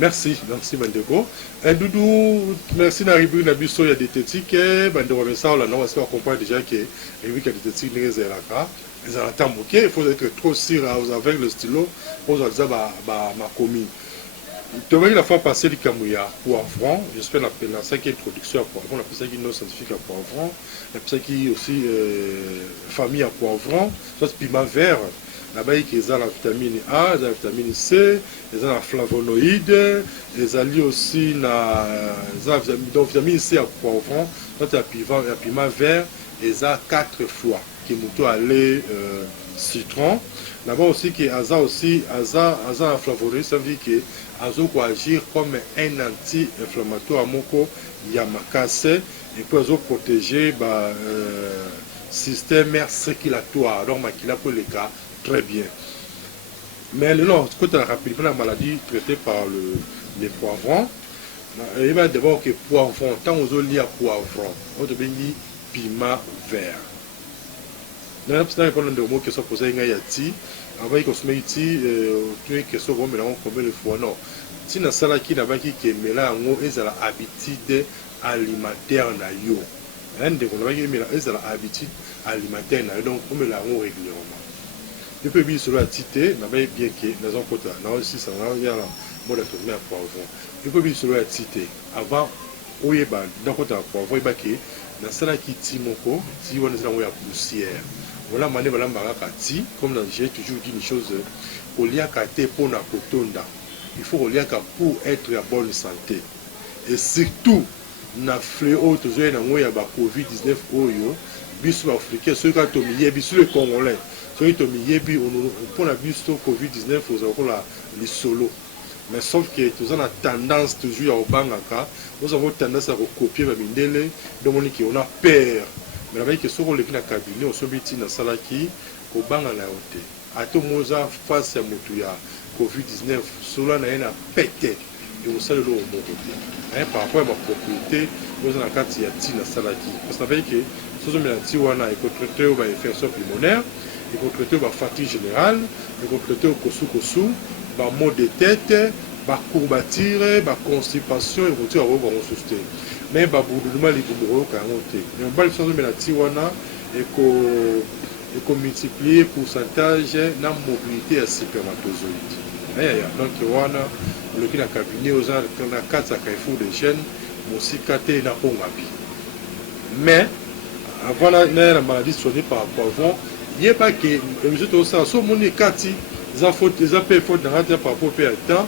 Merci Bandeko. Doudou, merci d'arriver dans le il y a des tétiques. Bandeko, mais ça, on comprend déjà que il y a des tétiques, ils ont attendent, ok, il faut être trop sûr avec le stylo, on va dire, ma commune. Tu vois, la fois passée, le Kamouya, poivron, j'espère la cinquième production à poivron, la personne qui est non scientifique à poivron, la personne qui est aussi famille à poivron, soit piment vert. Là-bas, ils ont la vitamine A, la vitamine C, ils ont la flavonoïde, ils ont aussi la vitamine C à poivron, soit la piment vert, ils ont 4 fois, qui est à lait citron. Là-bas aussi, qui a aussi la flavonoïde, ça veut dire que Azo peut agir comme un anti-inflammatoire moko yamakase et puis Azo protéger le système circulatoire. Donc, makila pour les cas très bien. Mais le nord, côté rapidement la maladie traitée par les poivrons, il va d'abord que poivron, tant aux liés à poivron, on te dit piment vert. Dans la petite réponse de mots qui sont posés à Yati, avant de consommer ici, tu es question comme on combien de fois non. Si na sala qui n'a pas qui est là, on est à l'habitude alimentaire na yo. Un des qu'on a qui est à l'habitude alimentaire na yo, donc on met là on régulièrement. Je peux bien sur la tité, n'a pas bien que dans un côté, là aussi ça va y a là, moi de tourner à poivron. Je peux bien sur la tité, avant où est bas dans côté à poivron, il va que na sala qui timoko, si on est là où il y a poussière. Voilà, comme j'ai toujours dit une chose, au lieu de pour la cotonda, il faut au lieu pour être en bonne santé. Et surtout, na fléau toujours na ngoya ba COVID-19 oyo, biso africain, ceux qui ont mis biso les Congolais, ceux qui ont mis pour la biso COVID-19 aux avoir les solo. Mais sauf que nous avons tendance toujours à bangaka, nous avons tendance à recopier ma mindele, donc on a peur. Mais la veille que ce qu'on le cabinet, on se met dans salaki, au bang à la hauteur. À tout moza face à Moutouya, COVID-19, cela n'a rien à péter. Et on sait le lot au bon côté. Par rapport à ma propriété, nous avons un cas de tina salaki. Parce que la veille que ce sont les tiwana, il faut traiter au infection pulmonaire, il faut traiter au fatigue générale, il faut traiter au kosu, maux de tête, courbature, constipation, et vous tirez au souster. Mais baboudoulement les bourreaux qui ont monté. Mais on va le changer de la tiwana et qu'on multiplie le pourcentage de la mobilité à spermatozoïdes. Donc, le qui a cabinet aux gens qui ont 4 carrefours de gènes, mais aussi 4 n'a pas ngapi. Mais, avant la maladie soignée par poivron, il n'y a pas que les autres aussi, sauf mon écati, ils ont fait faute dans la par rapport au temps,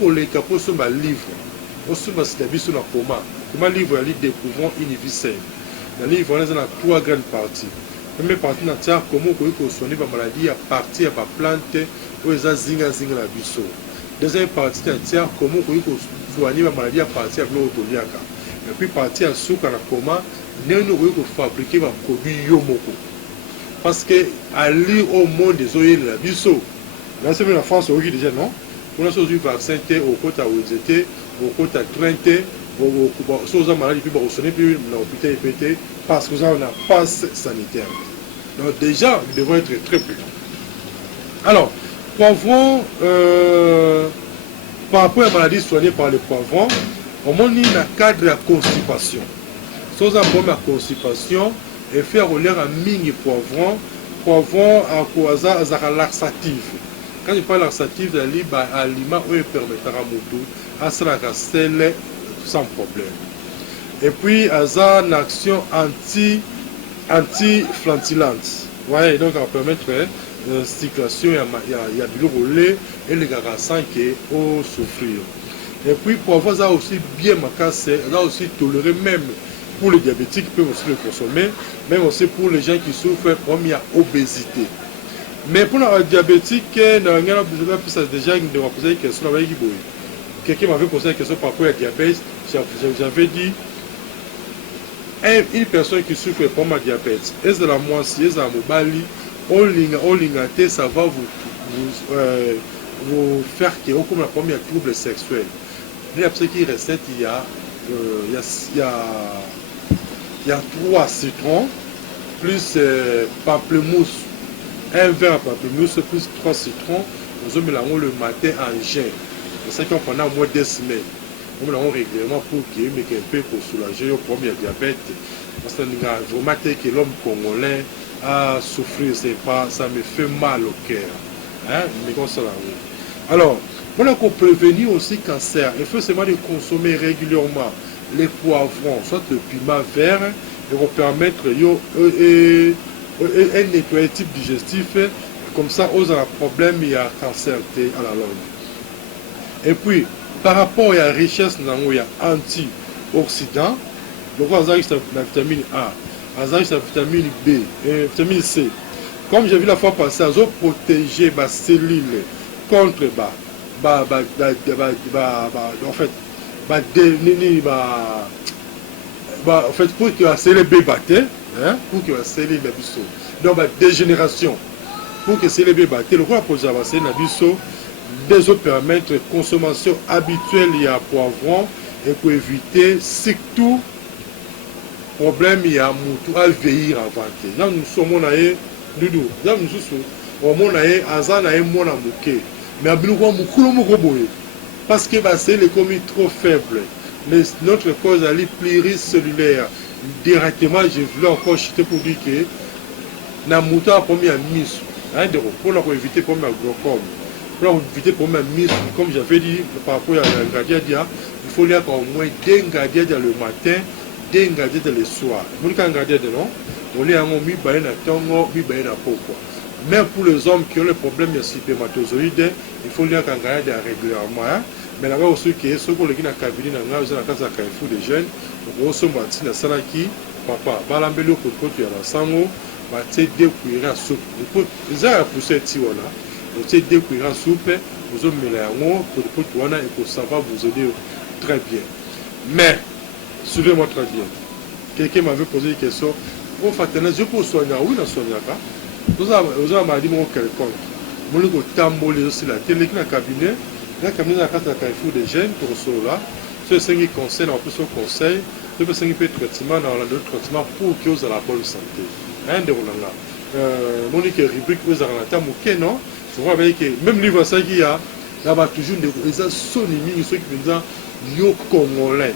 on les capot sur ma livre. On se met sur la coma. Comment livre est découvrant universel. Le livre on a 3 grandes parties. La première partie, c'est comment on peut soigner la maladie à partir de la plante où ils ont zinga la biso. Deuxième partie, c'est comment on peut soigner la maladie à partir de l'autoliaka. Et puis partie à souk à la coma, nous pouvons fabriquer un produit yomoko. Parce que à lire au monde des oeufs de la biso, là c'est la France au déjà non. On a choisi vaccin au côté où ils étaient, au côté 30. Si vous avez maladie, puis vous avez l'hôpital pété parce que vous avez un passe sanitaire. Donc déjà, nous devons être très prudents. Alors, poivron, par rapport à la maladie soignée par le poivron, on a un cadre de la constipation. Si vous avez la constipation, et faire relire un mini poivron à cause de laxatif. Quand je parle de laxatif, c'est un aliment qui permettra à Moutou à se la sans problème. Et puis, il y a une action anti-flantillante. Ouais, donc, ça va permettre la circulation, il y a du relais et les garçons qui ont souffrir. Et puis, pour avoir ça aussi bien macassé, ça aussi toléré même pour les diabétiques qui peuvent aussi le consommer, même aussi pour les gens qui souffrent comme il y a obésité. Mais pour les diabétiques, déjà, il doit poser une question avec qui. Quelqu'un m'avait posé la question par rapport à la diabète. J'avais dit, une personne qui souffre comme un diabète, est-ce de la moitié, est-ce de la mobali, on l'ingaté, ça va vous faire qu'il y ait comme la première trouble sexuel. Il y a ce qui recette, il y a 3 citrons, plus pamplemousse, un verre à pamplemousse, plus 3 citrons, nous mélangeons le matin en gin. ça qui pendant moins 2 semaines. On a un règlement pour qu'il mais un peu pour soulager le premier diabète. Parce que vraiment que l'homme congolais a souffert, c'est pas, ça me fait mal au cœur. Hein? Mais comme ça, alors, on a prévenir aussi cancer. Il faut seulement de consommer régulièrement les poivrons, soit le piment vert, et pour permettre un nettoyage type digestif. Comme ça, aux problème, il y a cancer à la langue. Et puis, par rapport à la richesse, il y a antioxydants. Donc, on a la vitamine A, on a la vitamine B, et vitamine C. Comme j'ai vu la fois passée, on protéger les cellules contre en fait, pour que la cellule B batte, pour que la cellule B donc dégénération. Pour que c'est les bébés, le roi pour avancer na biso des autres permettre consommation habituelle il y a poivron et pour éviter surtout problème il y a moutou à vieillir avant. Là nous sommes naé dudu, là nous sommes au mon naé azana et mon amuké. Mais abinu kwa mukulu mukoboye parce que c'est les commis trop faibles. Mais notre cause est pluricellulaire. Directement, je voulais encore chuter pour dire que na moutou a promis à mise. Pour éviter pour ma glaucome, pour éviter pour ma mise, comme j'avais dit par rapport à l'ingrédient, il faut lire au moins 2 ingrédients le matin, 2 ingrédients le soir. Mon ingrédient non, on est en mi bain à tongo, mi bain à pourquoi. Même pour les hommes qui ont le problème de spermatozoïdes, il faut lire qu'un ingrédient régulièrement. Mais là-bas aussi, ceux qui ont le cabinet dans la casa Carrefour des jeunes, on se matin à Salaki, papa, balambelo pour que tu as la sango. Tu 2 cuillères à soupe. Vous avez poussé là. Vous 2 cuillères à soupe. Vous avez mis pour que ça va vous aider très bien. Mais, suivez-moi très bien. Quelqu'un m'avait posé une question. Vous faites je peux soigner. Oui, je soigne. Vous avez dit quelconque. Vous avez tambolé aussi la télé dans le cabinet. Dans le cabinet, la Carrefour des jeunes pour cela. Ce sont des conseils, en plus au conseil. Vous avez un peu de traitement dans le traitement pour que vous ayez la bonne santé. Monique rubrique aux arnaques moqué non c'est vrai que même livre ça qui a là-bas toujours des sonimi ceux qui disent yo congolais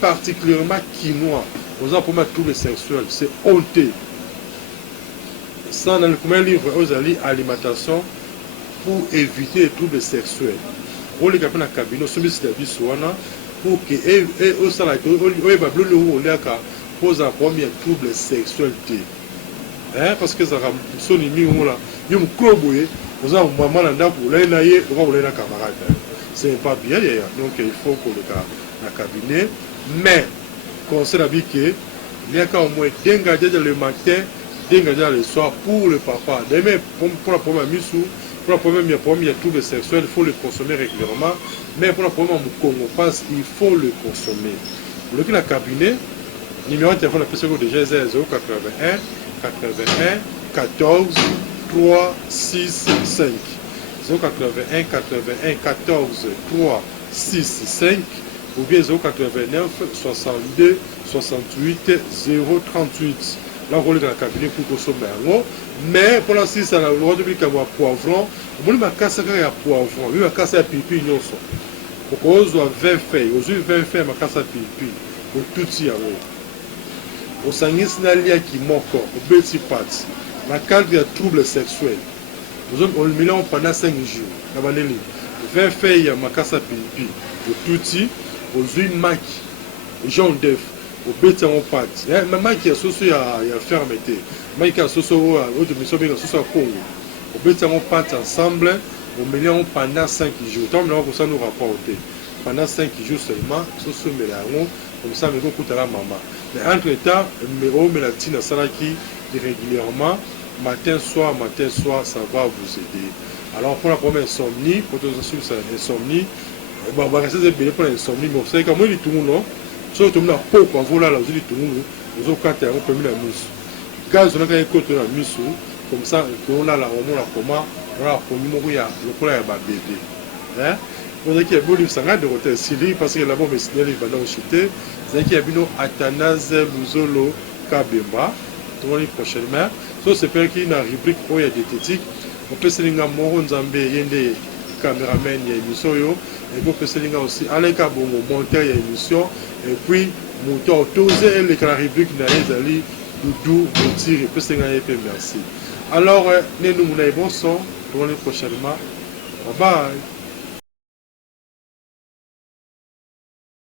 particulièrement quinois aux a pour mettre tous les sexuels c'est honteux ça dans le premier livre aux alliés alimentation pour éviter les troubles sexuels on les capte dans le cabinet soumis de bisouana pour que et au salaire au bablo le ka pose un premier trouble sexuel parce que ça a sonné là, il y a un club où vous avez un moment où camarade. C'est pas bien, donc il faut que le cabinet. Mais, conseil d'avis que il y a au moins 2 ingrédients le matin, 2 ingrédients le soir pour le papa. Demain, pour la première mise pour la première trouble sexuel, il faut le consommer régulièrement. Mais pour la première Congo passe, il faut le consommer. Le cabinet, numéro de téléphone, la personne déjà 081 81 14 3 6 5 081 81 14 3 6 5 ou bien 089 62 68 038. Là on est dans le cabinet pour consommer mais pour l'instant ça a le droit de dire qu'il y a poivron on va casser un poivron on va casser un pipi nyonso pour qu'on soit 20 feuilles aux 20 feuilles on va casser un pipi pour tout ça au sanguinalia qui manque, au petit parti, dans le cadre de troubles sexuels. On le met pendant 5 jours. 20 feuilles à Makasa Pipi, au touti, aux huiles maquis, aux jaune d'œuf, au petit en pâte. Maman qui a associé à fermeté, maman qui a associé à Congo, au petit en pâte ensemble, on met pendant 5 jours. Tant que ça nous rapporte. Pendant 5 jours seulement, ce sont mes larmes, comme ça, mais beaucoup de la maman. Mais entre-temps, mais la tina salaki régulièrement, matin, soir, ça va vous aider. Alors, pour la première insomnie, pour tous ceux qui ont insomnie, on va rester bien pour l'insomnie, mais vous savez, quand moi, il dit tout le monde, sauf que tout le monde a peu, quand vous là, vous dites tout le monde, vous avez quand on peut mettre la mise. Gaz, on a un côté de la mise, comme ça, on a la comment, on a il y a le problème à bébé. Vous avez qui a voulu s'en de retard Syrie parce que là-bas, il va dans le chuté. Vous avez qui a vu Athanase Luzolo Kabemba. Tout le prochainement. So, c'est pas qu'il y a une rubrique où il y a des tétiques. On peut se dire que Moro Nzambe, Yende, caméraman ya émission yo et pour peselinga aussi Alain Kabongo monteur ya émission et puis monteur autorisé les la rubrique na ezali Doudou Moutiri peselinga yepe merci alors nous mon bon son pour le prochainement bye bye.